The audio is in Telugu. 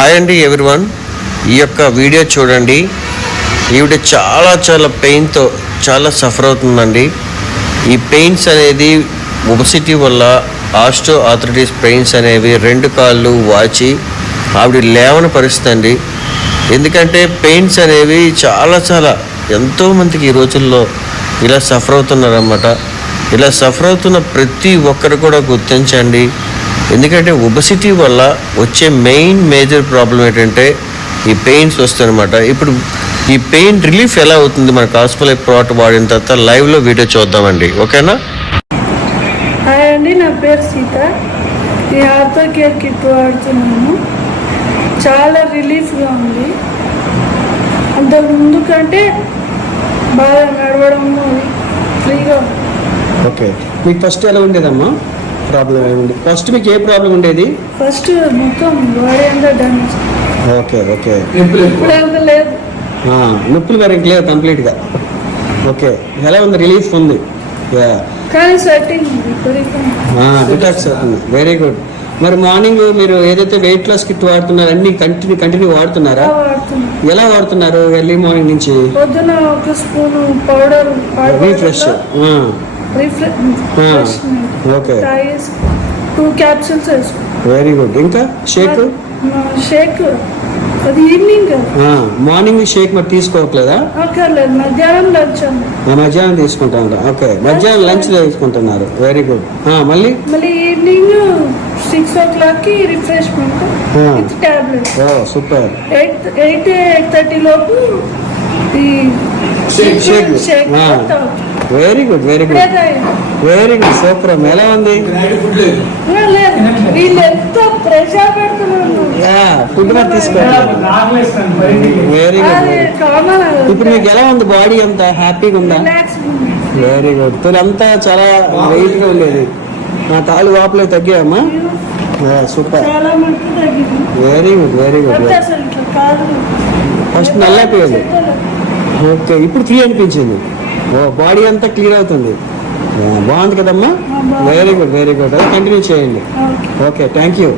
హాయ్ అండి ఎవ్రీవన్, ఈ యొక్క వీడియో చూడండి. ఈవిడ చాలా పెయిన్తో చాలా సఫర్ అవుతుందండి. ఈ పెయిన్స్ అనేది ఒబెసిటీ వల్ల ఆస్టో ఆర్థరైటిస్ పెయిన్స్ అనేవి రెండు కాళ్ళు వాచి ఆవిడ లేవని పరిస్థితి అండి. ఎందుకంటే పెయిన్స్ అనేవి చాలా ఎంతోమందికి ఈ రోజుల్లో ఇలా సఫర్ అవుతున్నారన్నమాట. ఇలా సఫర్ అవుతున్న ప్రతి ఒక్కరు కూడా గుర్తించండి. ఎందుకంటే ఒబెసిటీ వల్ల వచ్చే మేజర్ ప్రాబ్లం ఏంటంటే ఈ పెయిన్స్ వస్తాయన్నమాట. ఇప్పుడు ఈ పెయిన్ రిలీఫ్ ఎలా అవుతుంది మనకు హాస్పిటల్ ప్రోడక్ట్ వాడిన తర్వాత లైవ్లో వీడియో చూద్దామండి, ఓకేనా? హాయ్ అండి, నా పేరు సీత. ఈ ఆర్థో కేర్ కిట్ వాడుతున్నాను. చాలా రిలీఫ్గా ఉంది. అంతకు ముందు కంటే బాగా నడవడము ఫ్రీగా. ఓకే, మీకు ఫస్ట్ ఎలా ఉండేదమ్మా? ప్రాబ్లం ఏముంది? ఫస్ట్ మీకు ఏ ప్రాబ్లం ఉండేది? ఫస్ట్ మొత్తం బాడీ అంతా డ్యామేజ్. ఓకే ఇప్పుడు అంత లేదు. నొప్పులు మరి ఇంక లేదు కంప్లీట్గా. ఓకే, ఎలా ఉంది? రిలీఫ్ ఉంది. కానీ స్వెట్టింగ్ డిటాక్స్ అవుతుంది. Very good. మరి మార్నింగ్ మీరు ఏదైతే వెయిట్ లాస్ కిట్ వాడుతున్నారో అన్ని కంటిన్యూ వాడుతున్నారా? ఎలా వాడుతున్నారు? ఎర్లీ మార్నింగ్ నుంచి పొద్దున ఒక spoon powder refresh. Okay, 2 capsules వేసుకో. Very good. ఇంకా షేక్ అది ఈవినింగ్. మార్నింగ్ షేక్ మరి తీసుకోవట్లేదా? అక్కర్లేదు, మధ్యాహ్నం లంచ్. మధ్యాహ్నం తీసుకుంటాను. ఓకే, మధ్యాహ్నం లంచ్ తీసుకుంటున్నారు. Very good. మళ్ళీ evening 6 o'clock refreshment with tablet. Super. 8:30 లోపు ఈ షేక్. Very good super. ఎలా ఉంది? వీళ్ళు ఎంత ప్రెషర్ పెడుతున్నారు. ఫుడ్ మరి తీసుకోవాలి. Very good. ఇప్పుడు మీకు ఎలా ఉంది? బాడీ అంతా హ్యాపీగా ఉందా? Very good. తొలి అంతా చాలా వెయిట్గా ఉండేది. నా కాలు వాపులో తగ్గాయమ్మా. సూపర్. Very good. ఫస్ట్ నల్లపోయింది. ఓకే, ఇప్పుడు ఫ్రీ అనిపించింది. బాడీ అంతా క్లియర్ అవుతుంది. బాగుంది కదమ్మా? Very good. కంటిన్యూ చేయండి. Okay, thank you.